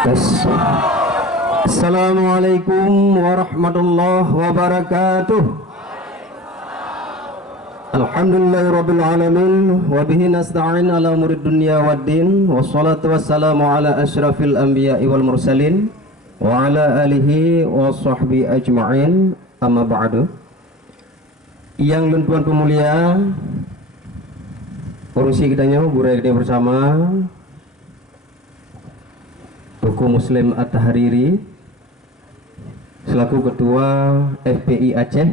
Yes. Assalamualaikum warahmatullahi wabarakatuh. Alhamdulillahirabbil alamin wa bihi nasta'in ala umurid dunya waddin wassalatu wassalamu ala asyrafil anbiya'i wal mursalin wa ala alihi wa sahbihi ajma'in, amma ba'du. Yang tuan pemulia urusi kitanya burai kita bersama Tuku Muslim At-Tahriri selaku ketua FPI Aceh.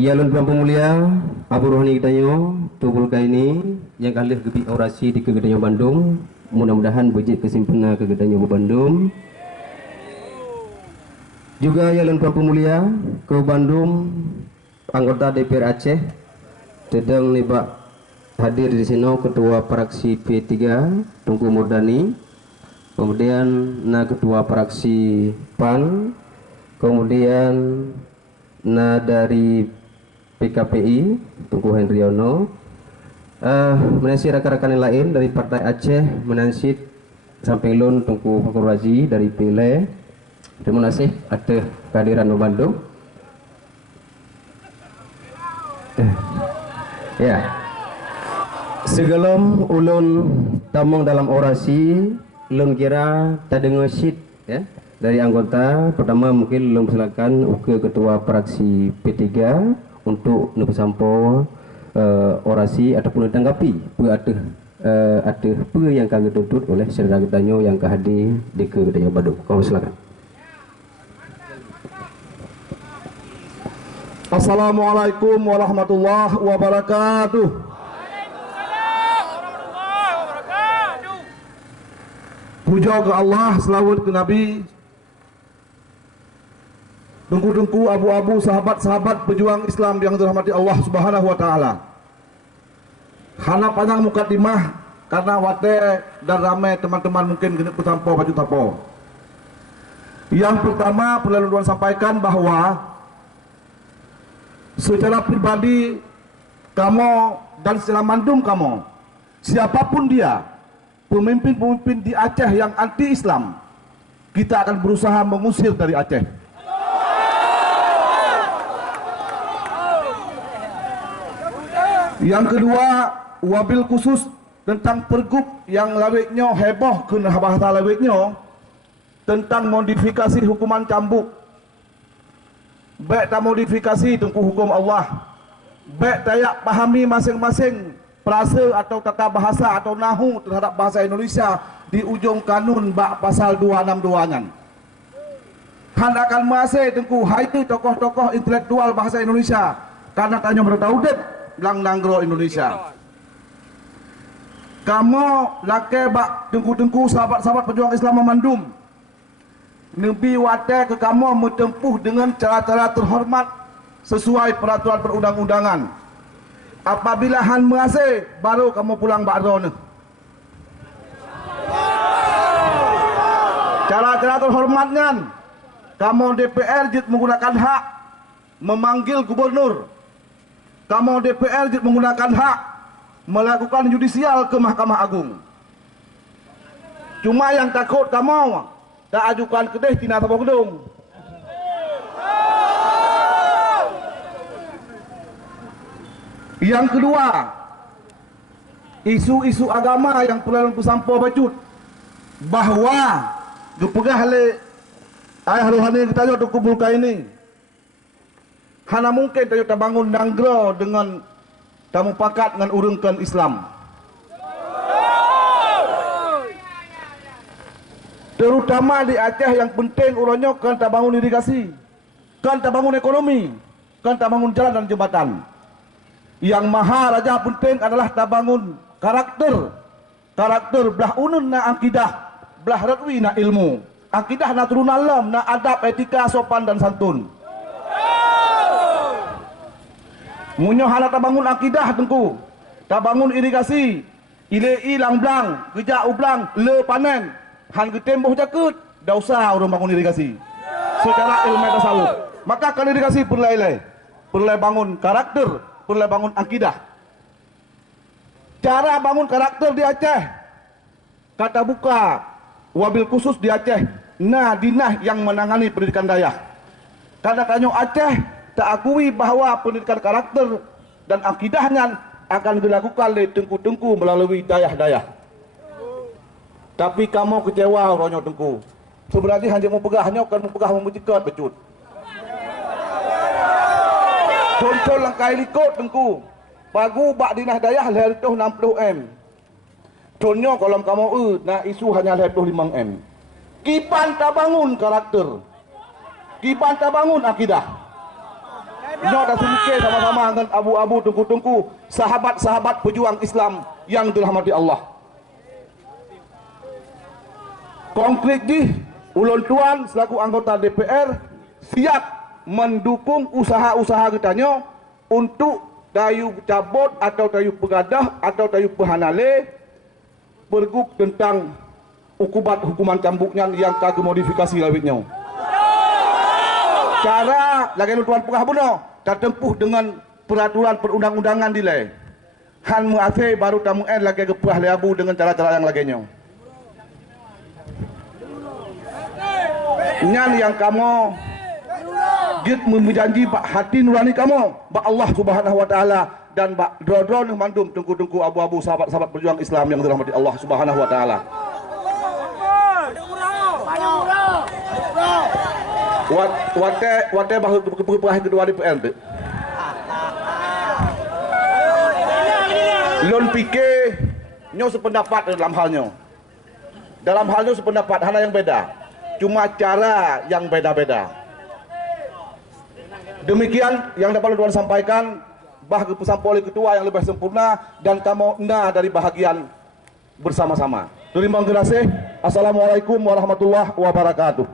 Ia tuan pemulia Abu Rohani kitanya tubul ini yang kali gebi orasi di Kegedanya Bandung. Mudah-mudahan bujit kesimpena Kegedanya Bandung. Juga ya tuan pemulia ke Bandung anggota DPR Aceh sedang nibak hadir di sini ketua fraksi P3 Tungku Murdani, kemudian ketua fraksi PAN, kemudian dari PKPI Tungku Hendriono, menansi rekan-rekan yang lain dari Partai Aceh, menansi samping lun Tungku Fakur Razi dari Pile. Terima kasih atas kehadiran di Bandung. Ya, sebelum ulun tamang dalam orasi, ulun kira tak dengar sheet ya dari anggota. Pertama mungkin ulun silakan ke ketua fraksi P3 untuk bersampo orasi ataupun tanggapi ada apa yang kami tuntut oleh saudara kitanya yang kehadir di Kegedanya Bandung. Kau silakan. Assalamualaikum warahmatullahi wabarakatuh. Puja ke Allah, selawat ke Nabi, dengku-dengku, abu-abu, sahabat-sahabat pejuang Islam yang dirahmati Allah Subhanahu wa taala. Hana panjang mukadimah karena wate dan ramai teman-teman mungkin kena kutampo baju tapo. Yang pertama perlu Tuan sampaikan bahwa secara pribadi kamu dan secara mandum kamu, siapapun dia, pemimpin-pemimpin di Aceh yang anti-Islam, kita akan berusaha mengusir dari Aceh. Yang kedua, wabil khusus tentang pergub yang laweknya heboh ke bahasa laweknya tentang modifikasi hukuman cambuk. Baik tak modifikasi tengku hukum Allah, baik tayak pahami masing-masing perasa atau tata bahasa atau nahu terhadap bahasa Indonesia di ujung kanun bak pasal 262 nya. Han akan masih tengku haiti tokoh-tokoh intelektual bahasa Indonesia karena tanya bertaudet lang nanggro Indonesia. Kamu laki bak tengku-tengku sahabat-sahabat pejuang Islam memandum Nabi wate ke kamu menempuh dengan cara-cara terhormat sesuai peraturan perundang-undangan. Apabila han merasa baru kamu pulang bakdo. Cara-cara terhormatnya, kamu DPR jid menggunakan hak memanggil gubernur. Kamu DPR jid menggunakan hak melakukan judisial ke Mahkamah Agung. Cuma yang takut kamu tak ajukan kedeh tina tabok gedung. Yang kedua, isu-isu agama yang perlu kusampo bacut bahwa gepegah le ayah rohani kita untuk kubulka ini hana mungkin kita bangun nanggro dengan tamu pakat dengan urungkan Islam. Terutama di Aceh yang penting uronyo kan tak bangun irigasi, kan tak bangun ekonomi, kan tak bangun jalan dan jembatan. Yang maha raja penting adalah tak bangun karakter belah unun na akidah, belah ratwi na ilmu, akidah na turun alam na adab, etika, sopan dan santun. Munyo hala tak bangun akidah tengku, tak bangun irigasi, ilei lang blang, gejak ublang, le panen. Han ke temboh jakut, dah usah orang bangun irigasi secara ilmu tasawuf. Maka kalau irigasi perlu bangun karakter, perlu bangun akidah. Cara bangun karakter di Aceh, kata buka wabil khusus di Aceh, Dinah yang menangani pendidikan daya. Karena kanyo Aceh tak akui bahawa pendidikan karakter dan akidahnya akan dilakukan oleh tengku-tengku melalui dayah-dayah. Tapi kamu kecewa ronyo tengku. Sebenarnya hanya mempegahnya kan mempegah memujikat becut. Contoh langkah likut tengku. Pagu bak dinah dayah leher tu 60 M. Contohnya kalau kamu nak isu hanya leher 5 M. Kipan tak bangun karakter. Kipan tak bangun akidah. Nyo dah sedikit sama-sama dengan abu-abu tengku-tengku sahabat-sahabat pejuang Islam yang dirahmati Allah. Konkret di ulun tuan selaku anggota DPR siap mendukung usaha-usaha kitanya untuk tayu cabut atau tayu pegadah atau tayu pehanale pergub tentang hukuman cambuknya yang kagak modifikasi lawitnya. Cara lagi tuan pegah buno tak tempuh dengan peraturan perundang-undangan dilai. Han muafe baru tamu lagi gepah leabu dengan cara-cara yang laginya. Nyan yang kamu git menjanji bak hati nurani kamu bak Allah Subhanahu wa taala dan bak drodron mandum tengku-tengku abu-abu sahabat-sahabat berjuang Islam yang dirahmati Allah Subhanahu wa taala. Wate bahu perah kedua DPR tu. Lon fikir nyo sependapat dalam halnya. Dalam halnya sependapat hal yang beda. Cuma cara yang beda-beda. Demikian yang dapat tuan sampaikan bahagia pesan oleh ketua yang lebih sempurna dan kamu dari bahagian bersama-sama. Terima kasih. Assalamualaikum warahmatullahi wabarakatuh.